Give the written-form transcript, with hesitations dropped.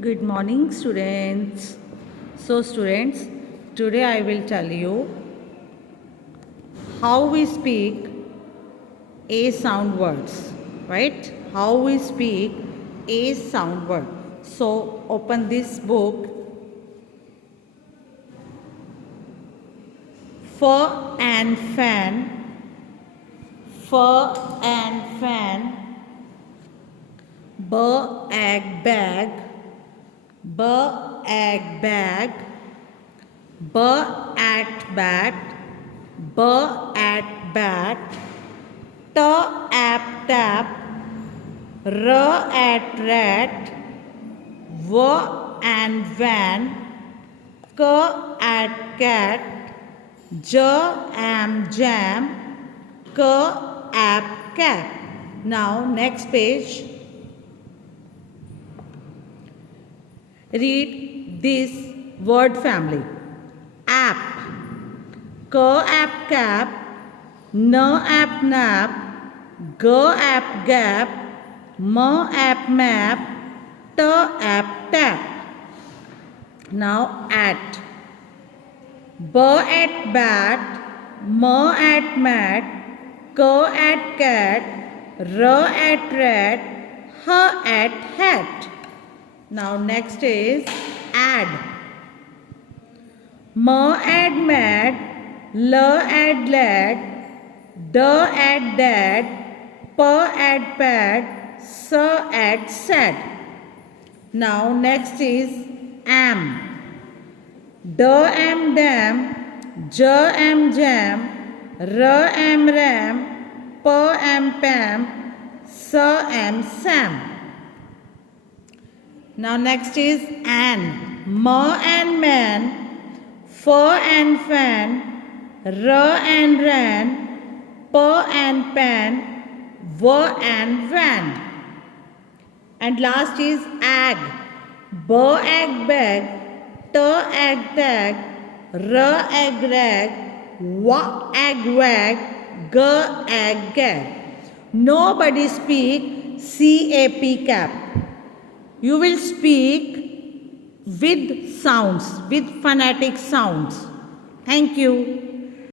Good morning, students. So, students, today I will tell you how we speak A sound words, right? How we speak A sound word. So, open this book. Fur and fan, fur and fan, egg bag, egg bag, at bat, at bat, at tap, at rat, and van, at cat, jam, cap. Now next page. Read this word family. App. App cap. App nap. App gap. App map. App tap. Now at. At bat. At mat. At cat. At rat. At hat. Now next is add. At mad, at lad, at dad, at pad, at sad. Now next is am. Am dam, am jam, am ram, am pam, am sam. Now next is an. And man, and fan, and ran, and pan, and van. And last is ag. Egg bag, egg tag, egg rag, egg wag, egg gag. Nobody speak CAP cap. You will speak with sounds, with phonetic sounds. Thank you.